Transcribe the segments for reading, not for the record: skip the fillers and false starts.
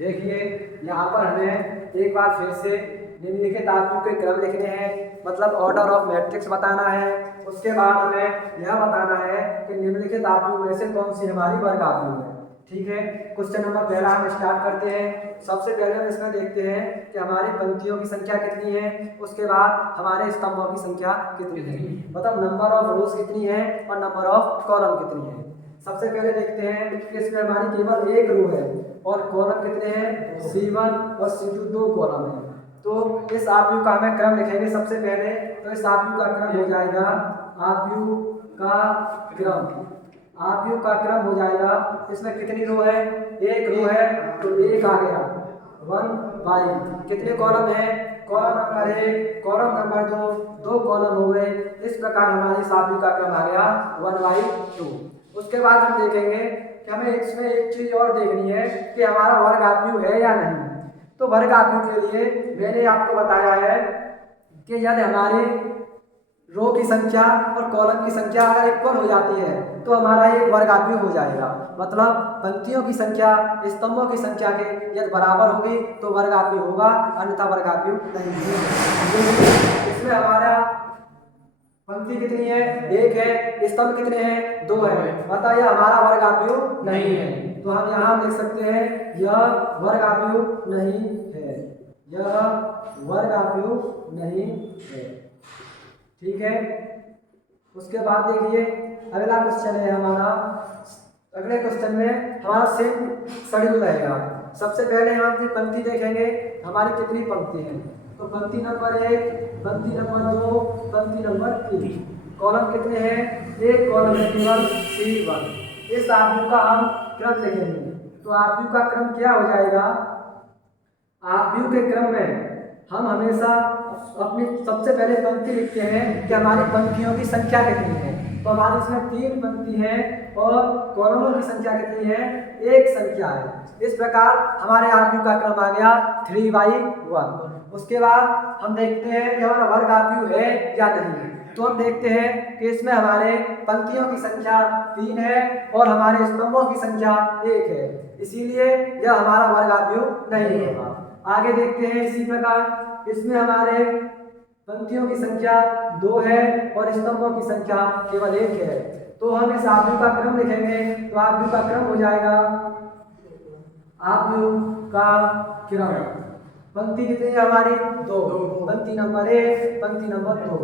देखिए यहाँ पर हमें एक बार फिर से निम्नलिखित आव्यूह के क्रम लिखने हैं, मतलब ऑर्डर ऑफ मैट्रिक्स बताना है। उसके बाद हमें यह बताना है कि निम्नलिखित आव्यूह में से कौन सी हमारी वर्ग आव्यूह है। ठीक है, क्वेश्चन नंबर पहला हम स्टार्ट करते हैं। सबसे पहले हम इसमें देखते हैं कि हमारी पंक्तियों की संख्या कितनी है, उसके बाद हमारे स्तंभों की संख्या कितनी है, मतलब नंबर ऑफ रोज कितनी है और नंबर ऑफ कॉलम कितनी है। सबसे पहले देखते हैं कि इसमें हमारी केवल एक रो है और कॉलम कितने हैं, C1 और C2 दो कॉलम है। तो इस आव्यूह का हमें क्रम लिखेंगे सबसे पहले। तो इस आव्यूह का क्रम हो जाएगा आव्यूह का क्रम हो जाएगा। इसमें कितनी रो है, एक रो है तो एक आ गया 1/। कितने कॉलम है, कॉलम नंबर 1 कॉलम नंबर 2 दो कॉलम हो गए। इस प्रकार हमारे इस आव्यूह का क्रम आ गया 1/2। उसके बाद हम देखेंगे कि हमें इसमें एक चीज और देखनी है कि हमारा वर्ग आव्यूह है या नहीं। तो वर्ग आव्यूह के लिए मैंने आपको बताया है कि यदि हमारे रो की संख्या और कॉलम की संख्या अगर इक्वल हो जाती है तो हमारा ये वर्ग आव्यूह हो जाएगा। मतलब पंक्तियों की संख्या स्तंभों की संख्या के यदि बराबर होगी तो वर्ग आव्यूह होगा, अन्यथा वर्ग आव्यूह नहीं होगा। इसमें हमारा पंक्ति कितनी है, एक है, स्तंभ कितने हैं, दो है, अतः यह हमारा वर्ग आव्यूह नहीं है। तो हम यहाँ लिख सकते हैं यह वर्ग आव्यूह नहीं है, यह वर्ग आव्यूह नहीं है। ठीक है, उसके बाद देखिए अगला क्वेश्चन है हमारा। अगले क्वेश्चन में हमारा सेम शेड्यूल रहेगा। सबसे पहले हम अपनी पंक्ति देखेंगे हमारी कितनी पंक्ति है। तो पंक्ति नंबर 1, पंक्ति नंबर 2, पंक्ति नंबर 3, कॉलम कितने हैं, एक कॉलम है केवल C1। इस आव्यूह का हम क्रम लिखेंगे। तो आव्यूह का क्रम क्या हो जाएगा, आव्यूह के क्रम में हम हमेशा अपनी सबसे पहले पंक्ति लिखते हैं कि हमारी पंक्तियों की संख्या कितनी है। तो हमारी इसमें 3 पंक्ति है और कॉलमों की संख्या कितनी है, एक संख्या है। इस प्रकार हमारे आव्यूह का क्रम आ गया 3/1। उसके बाद हम देखते हैं कि हमारा वर्ग आव्यूह है या नहीं। तो हम देखते हैं कि इसमें हमारे पंक्तियों की संख्या 3 है और हमारे स्तंभों की संख्या 1 है, इसीलिए यह हमारा वर्ग आव्यूह नहीं होगा। आगे देखते हैं इसी प्रकार इसमें हमारे पंक्तियों की संख्या 2 है और स्तंभों की संख्या केवल 1 है। तो हम इस आव्यूह का क्रम लिखेंगे। तो आव्यूह का क्रम हो जाएगा आव्यूह का क्रम, पंक्ति कितनी है हमारी 2, पंक्ति नंबर 1 पंक्ति नंबर 2,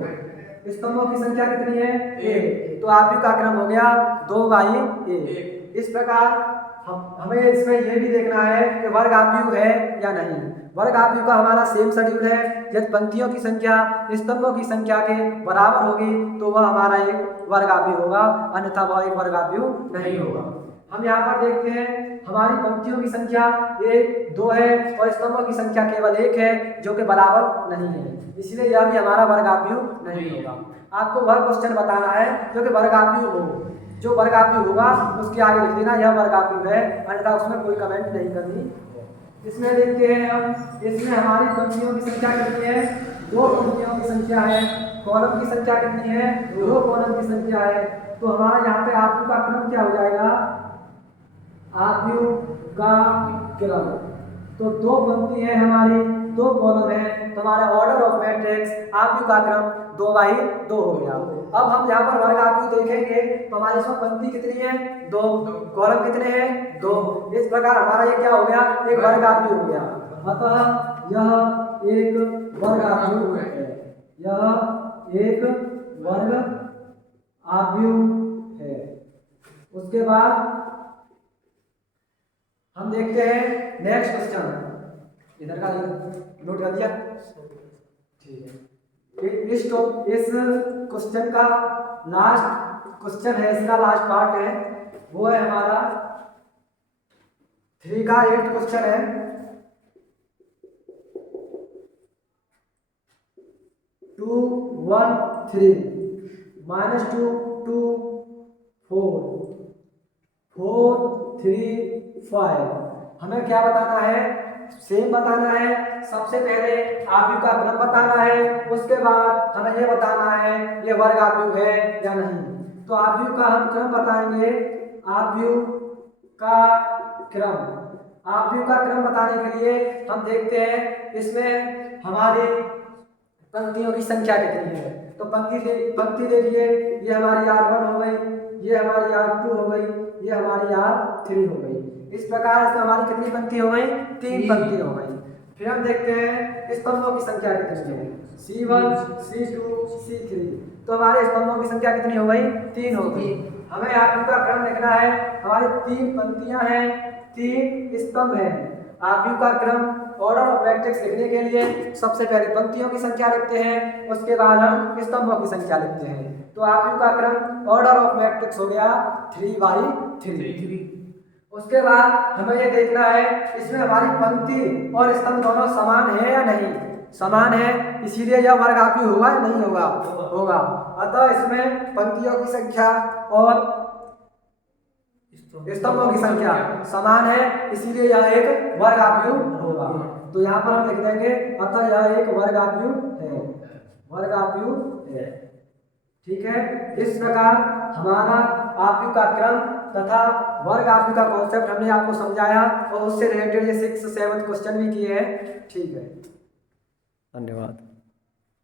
स्तंभों की संख्या कितनी है 1। तो आव्यूह का क्रम हो गया 2/1। इस प्रकार हमें इसमें यह भी देखना है कि वर्ग आव्यूह है या नहीं। वर्ग आव्यूह का हमारा सेम शेड्यूल है, यदि पंक्तियों की संख्या स्तंभों की संख्या के बराबर होगी तो वह हमारा एक वर्ग आव्यूह होगा, अन्यथा वह एक वर्ग आव्यूह नहीं होगा। हम यहाँ पर देखते हैं हमारी पंक्तियों की संख्या 1, 2 है और स्तंभों की संख्या केवल 1 है जो कि बराबर नहीं है, इसलिए यह भी हमारा वर्ग आव्यूह नहीं होगा। आपको वह क्वेश्चन बताना है जो कि वर्ग आव्यूह हो, जो वर्ग आव्यूह होगा उसके आगे लिख देना यह वर्ग आव्यूह है, अन्यथा उसमें कोई कमेंट नहीं करनी। इसमें देखते हैं हम, इसमें हमारी पंक्तियों की संख्या कितनी है, 2 पंक्तियों की संख्या है, कॉलम की संख्या कितनी है, 2 कॉलम की संख्या है। तो हमारा यहाँ पे आव्यूह का क्रम क्या हो जाएगा, आव्यूह का क्रम। तो 2 पंक्ति है हमारी, 2 कॉलम है, तो हमारा ऑर्डर ऑफ मैट्रिक्स आव्यूह का क्रम 2/2 हो गया। अब हम यहाँ पर वर्ग आव्यूह देखेंगे तो हमारे इसमें पंक्ति कितनी है 2, कॉलम कितने हैं 2। इस प्रकार हमारा ये क्या हो गया, एक वर्ग आव्यूह हो गया। अतः यह एक वर्ग आव्यूह है, यह एक वर्ग आव्यूह है। उसके बाद हम देखते हैं नेक्स्ट क्वेश्चन, इधर का नोट कर दिया, ठीक है। इस क्वेश्चन का लास्ट क्वेश्चन है, इसका लास्ट पार्ट है, वो है हमारा 3 का 8 क्वेश्चन है। 2 1 3 -2 2 4 4 3 5। हमें क्या बताना है, सेम बताना है। सबसे पहले आव्यूह का क्रम बताना है, उसके बाद हमें यह बताना है ये वर्ग आव्यूह है या नहीं। तो आव्यूह का हम क्रम बताएंगे, आव्यूह का क्रम। आव्यूह का क्रम बताने के लिए हम देखते हैं इसमें हमारी पंक्तियों की संख्या कितनी है। तो पंक्ति देखिए, ये हमारी R1 हो गई, ये हमारी R2 हो गई, ये हमारी R3 हो गई। इस प्रकार से हमारी कितनी पंक्ति हो गई? 3 पंक्ति हो गई। फिर हम देखते हैं स्तंभों की संख्या कितनी है। C1, C2, C3। तो हमारे स्तंभों की संख्या कितनी हो गई? 3 हो गई। हमें आव्यूह का क्रम लिखना है। हमारी 3 पंक्तियां हैं, 3 स्तंभ हैं। आव्यूह का क्रम ऑर्डर ऑफ मैट्रिक्स लिखने के लिए सबसे पहले पंक्तियों की संख्या लिखते हैं, उसके बाद हम स्तंभों की संख्या लिखते हैं। तो आव्यूह का क्रम ऑर्डर ऑफ मैट्रिक्स हो गया 3/3। उसके बाद हमें ये देखना है इसमें हमारी पंक्ति और स्तंभ दोनों समान है या नहीं। समान है, इसीलिए यह वर्ग आव्यूह होगा या नहीं होगा? होगा। अतः इसमें पंक्तियों की संख्या और स्तंभों की संख्या समान है, इसीलिए यह एक वर्ग आव्यूह होगा। तो यहाँ पर हम लिख देंगे अतः यह एक वर्ग आव्यूह है। वर्ग आव्यूह है। ठीक है। इस प्रकार हमारा आव्यूह का क्रम तथा वर्ग आव्यूह का कॉन्सेप्ट हमने आपको समझाया और उससे रिलेटेड ये 6, 7 क्वेश्चन भी किए हैं। ठीक है, धन्यवाद।